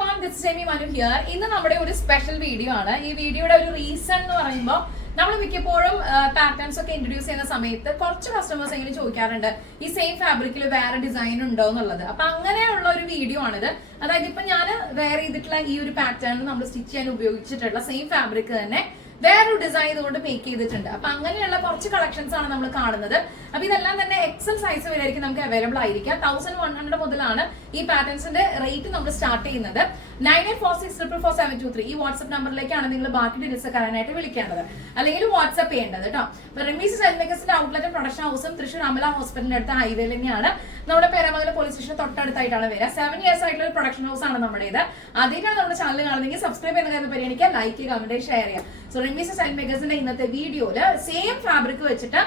everyone, this is Jamie Manu here. ഇന്ന് നമ്മുടെ ഒരു സ്പെഷ്യൽ വീഡിയോ ആണ്. ഈ വീഡിയോയുടെ ഒരു റീസൺ എന്ന് പറയുമ്പോൾ നമ്മൾ മിക്കപ്പോഴും പാറ്റേൺസ് ഒക്കെ ഇൻട്രൊഡ്യൂസ് ചെയ്യുന്ന സമയത്ത് കുറച്ച് കസ്റ്റമേഴ്സ് എങ്ങനെ ചോദിക്കാറുണ്ട് ഈ സെയിം ഫാബ്രിക്കിൽ വേറെ ഡിസൈൻ ഉണ്ടോ എന്നുള്ളത്. അപ്പൊ അങ്ങനെയുള്ള ഒരു വീഡിയോ ആണിത്. അതായത് ഇപ്പൊ ഞാൻ വെയർ ചെയ്തിട്ടുള്ള ഈ ഒരു പാറ്റേൺ നമ്മൾ സ്റ്റിച്ച് ചെയ്യാൻ ഉപയോഗിച്ചിട്ടുള്ള സെയിം ഫാബ്രിക് തന്നെ വേറൊരു ഡിസൈൻ ഇതുകൊണ്ട് മേക്ക് ചെയ്തിട്ടുണ്ട്. അപ്പൊ അങ്ങനെയുള്ള കുറച്ച് കളക്ഷൻസ് ആണ് നമ്മൾ കാണുന്നത്. അപ്പൊ ഇതെല്ലാം തന്നെ എക്സൽ സൈസ് വരെയായിരിക്കും നമുക്ക് അവൈലബിൾ ആയിരിക്കാം. 1100 മുതലാണ് ഈ പാറ്റേൺസിന്റെ റേറ്റ് നമ്മൾ സ്റ്റാർട്ട് ചെയ്യുന്നത്. 9846444723 ഈ വാട്സ്ആപ്പ് നമ്പറിലേക്കാണ് നിങ്ങൾ ബാക്കി ഡീറ്റെയിൽസ് കാണാനായിട്ട് വിളിക്കേണ്ടത്, അല്ലെങ്കിൽ വാട്സ്ആപ്പ് ചെയ്യേണ്ടത് കേട്ടോ. അപ്പൊ റെമീസ് സെൽമേക്കേഴ്സിന്റെ ഔട്ട്ലെറ്റ് പ്രൊഡക്ഷൻ ഹൗസും തൃശ്ശൂർ അമല ഹോസ്പിറ്റലിന്റെ അടുത്ത ഹൈവേയിൽ തന്നെയാണ്. നമ്മുടെ പേരാമംഗലം പോലീസ് സ്റ്റേഷൻ തൊട്ടടുത്തായിട്ടാണ് വരിക. 7 years ആയിട്ടുള്ള ഒരു പ്രൊഡക്ഷൻ ഹൗസ് ആണ് നമ്മുടേത്. ആദ്യമായിട്ടാണ് നമ്മുടെ ചാനൽ കാണുന്നെങ്കിൽ സബ്സ്ക്രൈബ് ചെയ്യുന്ന കാര്യം പരിഗണിക്കുക, ലൈക്ക് ചെയ്യുക, കമന്റ് ഷെയർ ചെയ്യുക. സോ റെമീസ് സെൽമേക്കേഴ്സിന്റെ ഇന്നത്തെ വീഡിയോയില് സെയിം ഫാബ്രിക് വെച്ചിട്ട്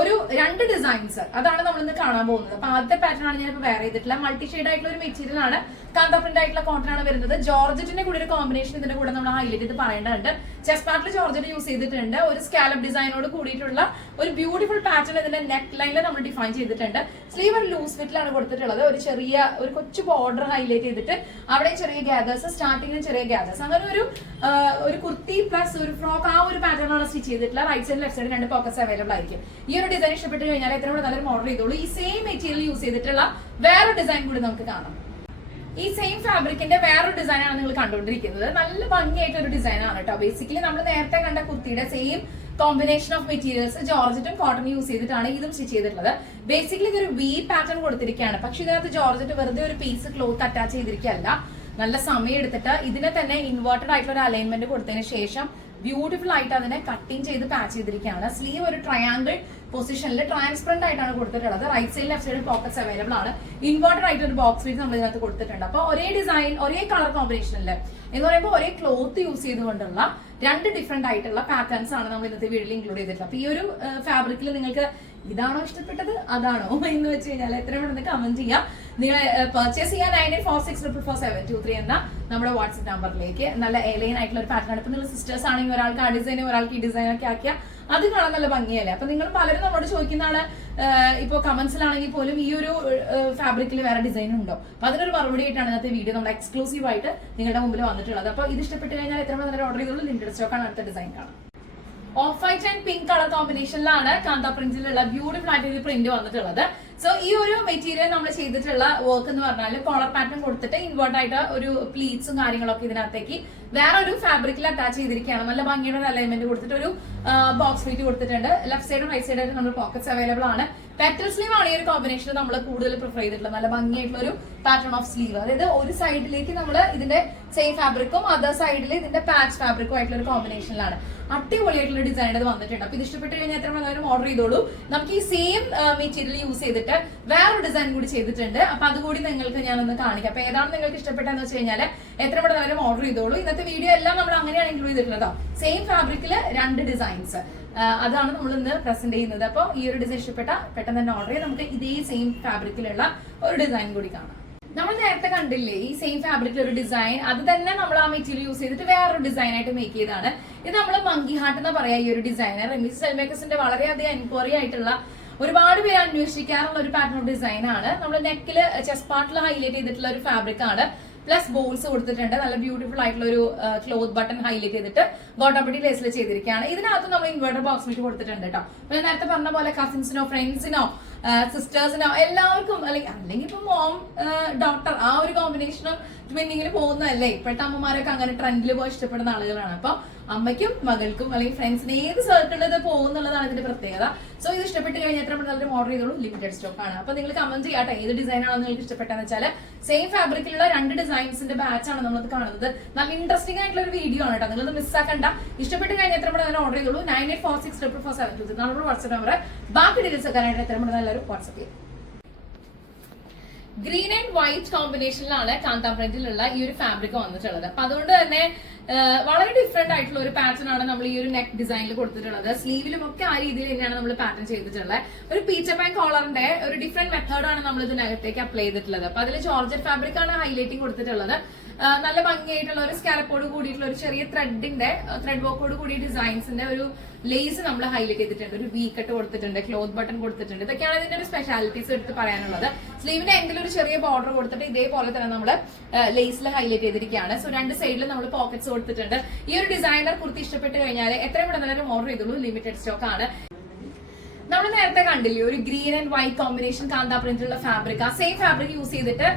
ഒരു 2 ഡിസൈൻസ് അതാണ് നമ്മൾ ഇന്ന് കാണാൻ പോകുന്നത്. അപ്പൊ ആദ്യത്തെ പാറ്റേൺ ആണ് ഞാനിപ്പോ വെയർ ചെയ്തിട്ടുള്ള മൾട്ടി ഷെയ്ഡ് ആയിട്ടുള്ള ഒരു മെറ്റീരിയൽ ആണ്. കാന്ത പ്രിന്റ് ആയിട്ടുള്ള കോട്ടൺ ആണ് വരുന്നത്. ജോർജറ്റിന്റെ കൂടെ ഒരു കോമ്പിനേഷൻ ഇതിന്റെ കൂടെ നമ്മൾ ഹൈലൈറ്റ് ചെയ്ത് പറയേണ്ടതുണ്ട്. ചെസ്റ്റ് പാർട്ടിൽ ജോർജറ്റ് യൂസ് ചെയ്തിട്ടുണ്ട്. ഒരു സ്കാലപ്പ് ഡിസൈനോട് കൂടിയിട്ടുള്ള ഒരു ബ്യൂട്ടിഫുൾ പാറ്റേൺ ഇതിന്റെ നെക്ക് ലൈനിൽ നമ്മൾ ഡിഫൈൻ ചെയ്തിട്ടുണ്ട്. സ്ലീവ് ഒരു ലൂസ് ഫിറ്റിലാണ് കൊടുത്തിട്ടുള്ളത്. ഒരു കൊച്ചു ബോർഡർ ഹൈലൈറ്റ് ചെയ്തിട്ട് അവിടെ ചെറിയ ഗ്യാദേഴ്സ്, സ്റ്റാർട്ടിങ്ങിന് ചെറിയ ഗ്യാദേഴ്സ്, അങ്ങനെ ഒരു കുർത്തി പ്ലസ് ഒരു ഫ്രോക്ക് ആ ഒരു പാറ്റേൺ ആണ് സ്റ്റിച്ച് ചെയ്തിട്ടുള്ള. Right side left side 2 pockets available ആയിരിക്കും. ഈ ഒരു ഡിസൈൻ ഇഷ്ടപ്പെട്ട് കഴിഞ്ഞാൽ എത്ര കൂടെ നല്ലൊരു മോഡൽ ചെയ്തോളൂ. ഈ സെയിം മെറ്റീരിയൽ യൂസ് ചെയ്തിട്ടുള്ള വേറെ ഡിസൈൻ കൂടി നമുക്ക് കാണാം. ഈ സെയിം ഫാബ്രിക്കിന്റെ വേറൊരു ഡിസൈൻ ആണ് നിങ്ങൾ കണ്ടുകൊണ്ടിരിക്കുന്നത്. നല്ല ഭംഗിയായിട്ടൊരു ഡിസൈൻ ആണ് കേട്ടോ. ബേസിക്കലി നമ്മൾ നേരത്തെ കണ്ട കുർത്തിയുടെ സെയിം കോമ്പിനേഷൻ ഓഫ് മെറ്റീരിയൽസ് ജോർജറ്റും കോട്ടൺ യൂസ് ചെയ്തിട്ടാണ് ഇതും സ്റ്റിച്ച് ചെയ്തിട്ടുള്ളത്. ബേസിക്കലി ഇതൊരു വി പാറ്റേൺ കൊടുത്തിരിക്കുകയാണ്. പക്ഷെ ഇതിനകത്ത് ജോർജറ്റ് വെറുതെ ഒരു പീസ് ക്ലോത്ത് അറ്റാച്ച് ചെയ്തിരിക്കുകയല്ല. നല്ല സമയം എടുത്തിട്ട് ഇതിനെ തന്നെ ഇൻവേർട്ടഡ് ആയിട്ടുള്ള ഒരു അലൈൻമെന്റ് കൊടുത്തതിന് ശേഷം ബ്യൂട്ടിഫുൾ ആയിട്ട് അതിനെ കട്ടിങ് ചെയ്ത് പാച്ച് ചെയ്തിരിക്കുകയാണ്. സ്ലീവ് ഒരു ട്രയാങ്കിൾ പൊസിഷനിൽ ട്രാൻസ്പെറന്റ് ആയിട്ടാണ് കൊടുത്തിട്ടുള്ളത്. Right side left side pockets available ആണ്. ഇൻവേർട്ടഡ് ആയിട്ട് ഒരു ബോക്സ് പീസ് നമ്മൾ ഇതിനകത്ത് കൊടുത്തിട്ടുണ്ട്. അപ്പൊ ഒരേ ഡിസൈൻ ഒരേ കളർ കോമ്പിനേഷനിൽ എന്ന് പറയുമ്പോൾ ഒരേ ക്ലോത്ത് യൂസ് ചെയ്തുകൊണ്ടുള്ള 2 ഡിഫറെന്റ് ആയിട്ടുള്ള പാറ്റേൺസ് ആണ് നമ്മൾ ഇന്നത്തെ വീഡിയോയിൽ ഇൻക്ലൂഡ് ചെയ്തിട്ടുള്ളത്. അപ്പൊ ഈ ഒരു ഫാബ്രിക്കിൽ നിങ്ങൾക്ക് ഇതാണോ ഇഷ്ടപ്പെട്ടത് അതാണോ എന്ന് വെച്ച് കഴിഞ്ഞാൽ എത്രയും പെട്ടെന്ന് കമന്റ് ചെയ്യാം. നിങ്ങൾ പർച്ചേസ് ചെയ്യാൻ 9846444723 എന്ന നമ്മുടെ വാട്സ്ആപ്പ് നമ്പറിലേക്ക്. നല്ല എലൈൻ ആയിട്ടുള്ള ഒരു പാറ്റേൺ ആണ്. ഇപ്പൊ നിങ്ങൾ സിസ്റ്റേഴ്സ് ആണെങ്കിൽ ഒരാൾക്ക് ആ ഡിസൈനും ഒരാൾക്ക് ഈ ഡിസൈൻ ഒക്കെ ആക്കിയാൽ അത് കാണാൻ നല്ല ഭംഗിയല്ലേ. അപ്പൊ നിങ്ങൾ പലരും നമ്മളോട് ചോദിക്കുന്നതാണ്, ഇപ്പൊ കമന്റ്സിലാണെങ്കിൽ പോലും ഈ ഒരു ഫാബ്രിക്കിൽ വേറെ ഡിസൈൻ ഉണ്ടോ. അപ്പൊ അതിനൊരു മറുപടി ആയിട്ടാണ് ഇന്നത്തെ വീഡിയോ നമ്മൾ എക്സ്ക്ലൂസീവ് ആയിട്ട് നിങ്ങളുടെ മുമ്പിൽ വന്നിട്ടുള്ളത്. അപ്പൊ ഇത് ഇഷ്ടപ്പെട്ട് കഴിഞ്ഞാൽ എത്ര നേരം ഓർഡർ ചെയ്തോളൂ. ലിമിറ്റഡ് സ്റ്റോക്കാണ് അടുത്ത ഡിസൈൻ കാണാം. Off white and pink colour കോമ്പിനേഷനിലാണ് കാന്ത പ്രിന്റിലുള്ള ബ്യൂട്ടിഫുൾ ആയിട്ട് ഒരു പ്രിന്റ് വന്നിട്ടുള്ളത്. സോ ഈ ഒരു മെറ്റീരിയൽ നമ്മൾ ചെയ്തിട്ടുള്ള വർക്ക് എന്ന് പറഞ്ഞാൽ കോളർ പാറ്റേൺ കൊടുത്തിട്ട് ഇൻവേർട്ട് ആയിട്ട് ഒരു പ്ലീറ്റ്സും കാര്യങ്ങളൊക്കെ ഇതിനകത്തേക്ക് വേറെ ഒരു ഫാബ്രിക്കിൽ അറ്റാച്ച് ചെയ്തിരിക്കുകയാണ്. നല്ല ഭംഗിയുടെ ഒരു അലൈൻമെന്റ് കൊടുത്തിട്ട് ഒരു ബോക്സ് ഫീറ്റ് കൊടുത്തിട്ടുണ്ട്. ലെഫ്റ്റ് സൈഡും റൈറ്റ് സൈഡായിട്ട് നമ്മൾ പോക്കറ്റ്സ് അവൈലബിൾ ആണ്. പെറ്റൽ സ്ലീവ് ആണ് ഈ ഒരു കോമ്പിനേഷൻ നമ്മൾ കൂടുതൽ പ്രിഫർ ചെയ്തിട്ടുള്ളത്. നല്ല ഭംഗിയായിട്ടുള്ള ഒരു പാറ്റേൺ ഓഫ് സ്ലീവ്. അതായത് ഒരു സൈഡിലേക്ക് നമ്മൾ ഇതിന്റെ സെയിം ഫാബ്രിക്കും അതർ സൈഡിൽ ഇതിന്റെ പാച്ച് ഫാബ്രിക്കും ആയിട്ടുള്ള ഒരു കോമ്പിനേഷനിലാണ്. അടിപൊളിയായിട്ടുള്ള ഡിസൈൻ അത് വന്നിട്ടുണ്ട്. അപ്പൊ ഇത് ഇഷ്ടപ്പെട്ട് കഴിഞ്ഞാൽ എത്ര നേരം ഓർഡർ ചെയ്തോളൂ. നമുക്ക് ഈ സെയിം മെറ്റീരിയൽ യൂസ് ചെയ്തിട്ട് വേറൊരു ഡിസൈൻ കൂടി ചെയ്തിട്ടുണ്ട്. അപ്പൊ അതുകൂടി നിങ്ങൾക്ക് ഞാനൊന്ന് കാണിക്കാം. അപ്പൊ ഏതാണ് നിങ്ങൾക്ക് ഇഷ്ടപ്പെട്ടതെന്ന് വെച്ച് കഴിഞ്ഞാൽ എത്ര നേരം ഓർഡർ ചെയ്തോളൂ. ഇന്നത്തെ വീഡിയോ എല്ലാം നമ്മൾ അങ്ങനെയാണ് ഇൻക്ലൂഡ് ചെയ്തിട്ടുള്ളത്. സെയിം ഫാബ്രിക്കിൽ 2 ഡിസൈൻസ് അതാണ് നമ്മൾ ഇന്ന് പ്രസന്റ് ചെയ്യുന്നത്. അപ്പോൾ ഈ ഒരു ഡിസൈൻ ഇഷ്ടപ്പെട്ട പെട്ടെന്ന് തന്നെ ഓർഡർ ചെയ്ത് നമുക്ക് ഇതേ സെയിം ഫാബ്രിക്കിലുള്ള ഒരു ഡിസൈൻ കൂടി കാണാം. നമ്മൾ നേരത്തെ കണ്ടില്ലേ ഈ സെയിം ഫാബ്രിക്കിൽ ഒരു ഡിസൈൻ, അത് തന്നെ നമ്മൾ ആ മെറ്റീരിയൽ യൂസ് ചെയ്തിട്ട് വേറൊരു ഡിസൈൻ ആയിട്ട് മേക്ക് ചെയ്താണ്. ഇത് നമ്മൾ മങ്കി ഹാർട്ട് എന്ന് പറയാ ഈ ഒരു ഡിസൈനർ. റെമീസ് സെൽമേക്കേഴ്സിന്റെ വളരെയധികം എൻക്വയറി ആയിട്ടുള്ള ഒരുപാട് പേര് അന്വേഷിക്കാറുള്ള ഒരു പാറ്റേൺ ഓഫ് ഡിസൈൻ ആണ്. നമ്മൾ നെക്കില് ചെസ്റ്റ് പാർട്ടിൽ ഹൈലൈറ്റ് ചെയ്തിട്ടുള്ള ഒരു ഫാബ്രിക് ആണ്. പ്ലസ് ബോൾസ് കൊടുത്തിട്ടുണ്ട്. നല്ല ബ്യൂട്ടിഫുൾ ആയിട്ടുള്ള ഒരു ക്ലോത്ത് ബട്ടൺ ഹൈലൈറ്റ് ചെയ്തിട്ട് ഗോട്ടാപ്പട്ടി ലേസിൽ ചെയ്തിരിക്കുകയാണ്. ഇതിനകത്ത് നമ്മൾ ഇൻവേർട്ടർ ബോക്സ് മീറ്റ് കൊടുത്തിട്ടുണ്ട് കേട്ടോ. അപ്പൊ ഞാൻ നേരത്തെ പറഞ്ഞ പോലെ കസിൻസിനോ ഫ്രണ്ട്സിനോ സിസ്റ്റേഴ്സിനോ എല്ലാവർക്കും അല്ലെങ്കിൽ ഇപ്പൊ മോം ഡോക്ടർ ആ ഒരു കോമ്പിനേഷനും ട്വിന്നിങ്ങിന് പോകുന്നതല്ലേ. ഇപ്പോഴത്തെ അമ്മമാരൊക്കെ അങ്ങനെ ട്രെൻഡിൽ പോയി ഇഷ്ടപ്പെടുന്ന ആളുകളാണ്. അപ്പൊ അമ്മയ്ക്കും മകൾക്കും അല്ലെങ്കിൽ ഫ്രണ്ട്സിന് ഏത് സർക്കിളിൽ ഇത് പോകുന്നുള്ളതാണ് ഇതിന്റെ പ്രത്യേകത. സോ ഇത് ഇഷ്ടപ്പെട്ട് കഴിഞ്ഞാൽ എത്ര നല്ലൊരു ഓർഡർ ചെയ്തോളൂ. ലിമിറ്റഡ് സ്റ്റോക്ക് ആണ്. അപ്പൊ നിങ്ങൾ കമന്റ് ചെയ്യാട്ടെ ഏത് ഡിസൈൻ ആണെന്ന് നിങ്ങൾക്ക് ഇഷ്ടപ്പെട്ടെന്ന് വെച്ചാൽ. സെയിം ഫാബ്രിക്കിലുള്ള 2 ഡിസൈൻസിന്റെ ബാച്ച് ആണ് നമ്മളത് കാണുന്നത്. നല്ല ഇൻട്രസ്റ്റിംഗ് ആയിട്ടുള്ള ഒരു വീഡിയോ ആണ് കേട്ടോ. നിങ്ങളത് മിസ്സാക്കണ്ട. ഇഷ്ടപ്പെട്ട് കഴിഞ്ഞാൽ എത്ര ഓർഡർ ചെയ്തോളൂ. 9846444723 നമ്മുടെ വാട്സ്ആപ്പ് നമ്പർ. ബാക്കി ഡീറ്റെയിൽസ് ഒക്കെ ആയിട്ട് എത്ര നല്ലൊരു വാട്സ്ആപ്പ് ചെയ്യും. ഗ്രീൻ ആൻഡ് വൈറ്റ് കോമ്പിനേഷനിലാണ് കാന്ത പ്രിന്റിലുള്ള ഈ ഒരു ഫാബ്രിക് വന്നിട്ടുള്ളത്. അപ്പൊ അതുകൊണ്ട് തന്നെ വളരെ ഡിഫറെന്റ് ആയിട്ടുള്ള ഒരു പാറ്റേൺ ആണ് നമ്മൾ ഈ ഒരു നെക്ക് ഡിസൈനിൽ കൊടുത്തിട്ടുള്ളത്. സ്ലീവിലും ഒക്കെ ആ രീതിയിൽ തന്നെയാണ് നമ്മൾ പാറ്റേൺ ചെയ്തിട്ടുള്ളത്. ഒരു പീച്ച പാൻ കോളറിന്റെ ഒരു ഡിഫറെന്റ് മെത്തേഡാണ് നമ്മൾ ഇതിനകത്തേക്ക് അപ്ലൈ ചെയ്തിട്ടുള്ളത്. അപ്പൊ അതിൽ ജോർജറ്റ് ഫാബ്രിക് ആണ് ഹൈലൈറ്റിംഗ് കൊടുത്തിട്ടുള്ളത്. നല്ല ഭംഗിയായിട്ടുള്ള ഒരു സ്കാലപ്പോട് കൂടിയിട്ടുള്ള ഒരു ചെറിയ ത്രെഡ് വർക്കോട് കൂടിയ ഡിസൈൻസിന്റെ ഒരു ലേസ് നമ്മൾ ഹൈലൈറ്റ് ചെയ്തിട്ടുണ്ട്. ഒരു വി കട്ട് കൊടുത്തിട്ടുണ്ട്, ക്ലോത്ത് ബട്ടൺ കൊടുത്തിട്ടുണ്ട്. ഇതൊക്കെയാണ് ഇതിന്റെ ഒരു സ്പെഷ്യാലിറ്റീസ് എടുത്ത് പറയാനുള്ളത്. സ്ലീവിന്റെ എൻഡിൽ ഒരു ചെറിയ ബോർഡർ കൊടുത്തിട്ട് ഇതേപോലെ തന്നെ നമ്മൾ ലേസിൽ ഹൈലൈറ്റ് ചെയ്തിരിക്കുകയാണ്. സോ രണ്ട് സൈഡിൽ നമ്മൾ പോക്കറ്റ്സ് കൊടുത്തിട്ടുണ്ട്. ഈ ഒരു ഡിസൈനർ കുർത്തി ഇഷ്ടപ്പെട്ട് കഴിഞ്ഞാൽ എത്രയും പെട്ടെന്ന് ഓർഡർ ചെയ്തോളൂ. ലിമിറ്റഡ് സ്റ്റോക്ക് ആണ്. നമ്മൾ നേരത്തെ കണ്ടില്ലേ ഒരു green and white combination kantha പ്രിന്റുള്ള fabric. ആ സെയിം ഫാബ്രിക് യൂസ് ചെയ്തിട്ട്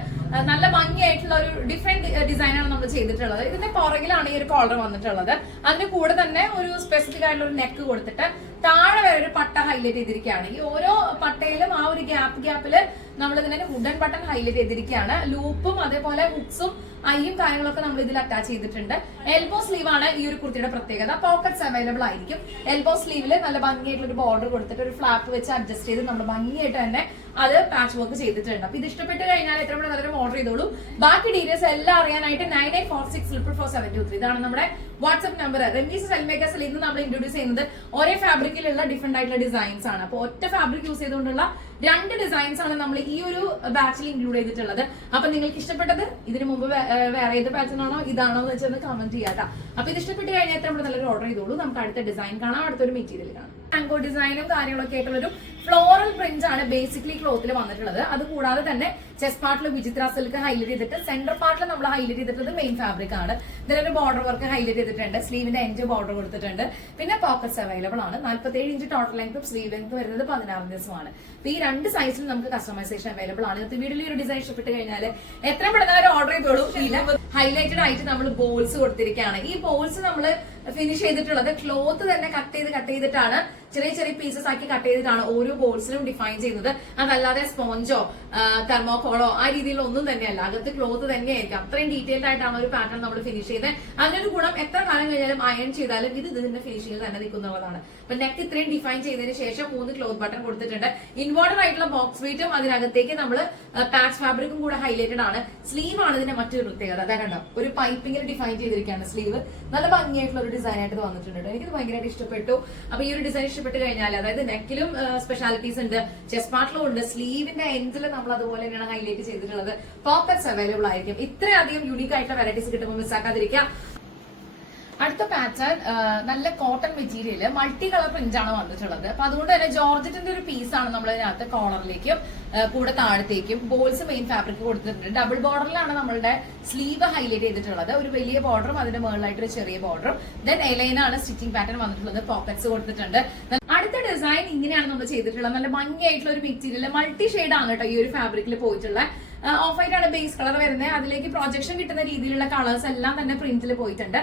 നല്ല ഭംഗിയായിട്ടുള്ള ഒരു ഡിഫറെന്റ് ഡിസൈനാണ് നമ്മൾ ചെയ്തിട്ടുള്ളത്. ഇതിന്റെ പുറകിലാണ് ഈ ഒരു കോളർ വന്നിട്ടുള്ളത്. അതിന്റെ കൂടെ തന്നെ ഒരു സ്പെസിഫിക് ആയിട്ടുള്ള ഒരു നെക്ക് കൊടുത്തിട്ട് താഴെ വരെ ഒരു പട്ട ഹൈലൈറ്റ് ചെയ്തിരിക്കുകയാണ്. ഈ ഓരോ പട്ടയിലും ആ ഒരു ഗ്യാപ്പില് നമ്മൾ ഇതിനെ വുഡൻ ബട്ടൺ ഹൈലൈറ്റ് ചെയ്തിരിക്കുകയാണ്. ലൂപ്പും അതേപോലെ ഹുക്സും ഐയും കാര്യങ്ങളൊക്കെ നമ്മൾ ഇതിൽ അറ്റാച്ച് ചെയ്തിട്ടുണ്ട്. എൽബോ സ്ലീവ് ആണ് ഈ ഒരു കുർത്തിയുടെ പ്രത്യേകത. പോക്കറ്റ്സ് അവൈലബിൾ ആയിരിക്കും. എൽബോ സ്ലീവില് നല്ല ഭംഗിയായിട്ടുള്ള ഒരു ബോർഡർ കൊടുത്തിട്ട് ഒരു ഫ്ലാപ്പ് വെച്ച് അഡ്ജസ്റ്റ് ചെയ്ത് നമ്മൾ ഭംഗിയായിട്ട് തന്നെ അത് പാച്ച് വർക്ക് ചെയ്തിട്ടുണ്ട്. അപ്പൊ ഇത് ഇഷ്ടപ്പെട്ട് കഴിഞ്ഞാൽ എത്ര മണി നല്ലൊരു ഓർഡർ ചെയ്തോളൂ. ബാക്കി ഡീറ്റെയിൽസ് എല്ലാം അറിയാനായിട്ട് 9846444723 ഇതാണ് നമ്മുടെ വാട്സ്ആപ്പ് നമ്പർ. റെമീസ് സെൽമേക്കേഴ്സിൽ ഇന്ന് നമ്മൾ ഇൻട്രോഡ്യൂസ് ചെയ്യുന്നത് ഒരേ ഫാബ്രിക്കിലുള്ള ഡിഫറെന്റ് ആയിട്ടുള്ള ഡിസൈൻസ് ആണ്. അപ്പൊ ഒറ്റ ഫാബ്രിക് യൂസ് ചെയ്തുകൊണ്ടുള്ള രണ്ട് ഡിസൈൻസ് ആണ് നമ്മൾ ഈ ഒരു ബാച്ചിൽ ഇൻക്ലൂഡ് ചെയ്തിട്ടുള്ളത്. അപ്പൊ നിങ്ങൾക്ക് ഇഷ്ടപ്പെട്ടത് ഇതിന് മുമ്പ് വേറെ ഏത് പാറ്റേൺ ആണോ ഇതാണോ എന്ന് വെച്ചൊന്ന് കമന്റ് ചെയ്യാട്ടോ. അപ്പൊ ഇത് ഇഷ്ടപ്പെട്ട് കഴിഞ്ഞാൽ എത്ര നല്ലൊരു ഓർഡർ ചെയ്തോളൂ. നമുക്ക് അടുത്ത ഡിസൈൻ കാണാം, അടുത്തൊരു മെറ്റീരിയൽ കാണാം. ടാങ്കോ ഡിസൈനും കാര്യങ്ങളൊക്കെ ആയിട്ടുള്ള ഒരു ഫ്ലോറൽ പ്രിന്റ് ആണ് ബേസിക്കലി ക്ലോത്തിൽ വന്നിട്ടുള്ളത്. അത് കൂടാതെ തന്നെ ചെസ്റ്റ് പാർട്ടിൽ വിചിത്ര സിൽക്ക് ഹൈലൈറ്റ് ചെയ്തിട്ട് സെന്റർ പാർട്ടിൽ നമ്മൾ ഹൈലൈറ്റ് ചെയ്തിട്ടുള്ളത് മെയിൻ ഫാബ്രിക് ആണ്. ഇതിലൊരു ബോർഡർ വർക്ക് ഹൈലൈറ്റ് ചെയ്തിട്ടുണ്ട്. സ്ലീവിന്റെ എൻഡ് ബോർഡർ കൊടുത്തിട്ടുണ്ട്. പിന്നെ പോക്കറ്റ്സ് അവൈലബിൾ ആണ്. 47 ഇഞ്ച് ടോട്ടൽ ലെങ്ത്തും സ്ലീവ് ലെങ്ത് വരുന്നത് 16 ഇഞ്ചുമാണ്. അപ്പൊ ഈ രണ്ട് സൈസിലും നമുക്ക് കസ്റ്റമൈസേഷൻ അവൈലബിൾ ആണ്. ഇന്നത്തെ വീഡിയോയിൽ ഒരു ഡിസൈൻ ഇഷ്ടപ്പെട്ട് കഴിഞ്ഞാൽ എത്ര പെട്ടെന്ന് ഓർഡർ ചെയ്തോളൂ. ഹൈലൈറ്റഡ് ആയിട്ട് നമ്മൾ ബോൾസ് കൊടുത്തിരിക്കുകയാണ്. ഈ ബോൾസ് നമ്മൾ ഫിനിഷ് ചെയ്തിട്ടുള്ളത് ക്ലോത്ത് തന്നെ കട്ട് ചെയ്തിട്ടാണ് ചെറിയ ചെറിയ പീസസ് ആക്കി കട്ട് ചെയ്തിട്ടാണ് ഓരോ ബോൾസിലും ഡിഫൈൻ ചെയ്യുന്നത്. അതല്ലാതെ സ്പോഞ്ചോ തെർമോക്കോളോ ആ രീതിയിലുള്ള ഒന്നും തന്നെയല്ല. അകത്ത് ക്ലോത്ത് തന്നെയായിരിക്കും. അത്രയും ഡീറ്റെയിൽഡ് ആയിട്ടാണ് ഒരു പാറ്റേൺ നമ്മൾ ഫിനിഷ് ചെയ്തത്. അതിനൊരു ഗുണം എത്ര കാലം കഴിഞ്ഞാലും അയൺ ചെയ്താലും ഇത് ഇതിന്റെ ഫിനിഷിംഗിൽ തന്നെ നിൽക്കുന്നതാണ്. അപ്പൊ നെക്ക് ഇത്രയും ഡിഫൈൻ ചെയ്തതിന് ശേഷം 3 ക്ലോത്ത് ബട്ടൺ കൊടുത്തിട്ടുണ്ട്. ഇൻവേർട്ടർ ആയിട്ടുള്ള ബോക്സ് ബീറ്റും അതിനകത്തേക്ക് നമ്മൾ പാച്ച് ഫാബ്രിക്കും കൂടെ ഹൈലൈറ്റഡ് ആണ്. സ്ലീവ് ആണ് ഇതിന്റെ മറ്റൊരു പ്രത്യേകത. അതാ കണ്ടോ ഒരു പൈപ്പിംഗിൽ ഡിഫൈൻ ചെയ്തിരിക്കുകയാണ് സ്ലീവ്. നല്ല ഭംഗിയായിട്ടുള്ള ഒരു ഡിസൈൻ ആയിട്ട് വന്നിട്ടുണ്ട്. എനിക്കിത് ഭയങ്കരമായിട്ട് ഇഷ്ടപ്പെട്ടു. അപ്പൊ ഈ ഒരു ഡിസൈൻ ഇഷ്ടപ്പെട്ട് കഴിഞ്ഞാൽ അതായത് നെക്കിലും സ്പെഷ്യാലിറ്റീസ് ഉണ്ട്, ചെസ്റ്റ് പാർട്ടിലും ഉണ്ട്, സ്ലീവിന്റെ എൻഡിൽ നമ്മൾ അതുപോലെ തന്നെയാണ് ഹൈലൈറ്റ് ചെയ്തിട്ടുള്ളത്. പോക്കറ്റ്സ് അവൈലബിൾ ആയിരിക്കും. ഇത്രയധികം യൂണീക് ആയിട്ടുള്ള വെറൈറ്റീസ് കിട്ടുമ്പോൾ മിസ്സാക്കാതിരിക്കുക. അടുത്ത പാറ്റേൺ നല്ല cotton material multi colour print ആണ് വന്നിട്ടുള്ളത്. അപ്പൊ അതുകൊണ്ട് തന്നെ ജോർജറ്റിന്റെ ഒരു പീസാണ് നമ്മൾ ഇതിനകത്ത് കോളറിലേക്കും കൂടെ താഴത്തേക്കും ബോൾസ് മെയിൻ ഫാബ്രിക് കൊടുത്തിട്ടുണ്ട്. ഡബിൾ ബോർഡറിലാണ് നമ്മളുടെ സ്ലീവ് ഹൈലൈറ്റ് ചെയ്തിട്ടുള്ളത്. ഒരു വലിയ ബോർഡറും അതിന്റെ മുകളിലായിട്ട് ഒരു ചെറിയ ബോർഡറും. ദെൻ എലൈനാണ് സ്റ്റിച്ചിങ് പാറ്റേൺ വന്നിട്ടുള്ളത്. പോക്കറ്റ്സ് കൊടുത്തിട്ടുണ്ട്. അടുത്ത ഡിസൈൻ ഇങ്ങനെയാണ് നമ്മൾ ചെയ്തിട്ടുള്ളത്. നല്ല ഭംഗിയായിട്ടുള്ള ഒരു മെറ്റീരിയൽ മൾട്ടി ഷെയ്ഡ് ആണ് കേട്ടോ ഈ ഒരു ഫാബ്രിക്കിൽ പോയിട്ടുള്ള. ഓഫ് വൈറ്റ് ആണ് ബേസ് കളർ വരുന്നത്. അതിലേക്ക് പ്രൊജക്ഷൻ കിട്ടുന്ന രീതിയിലുള്ള കളേഴ്സ് എല്ലാം തന്നെ പ്രിന്റിൽ പോയിട്ടുണ്ട്.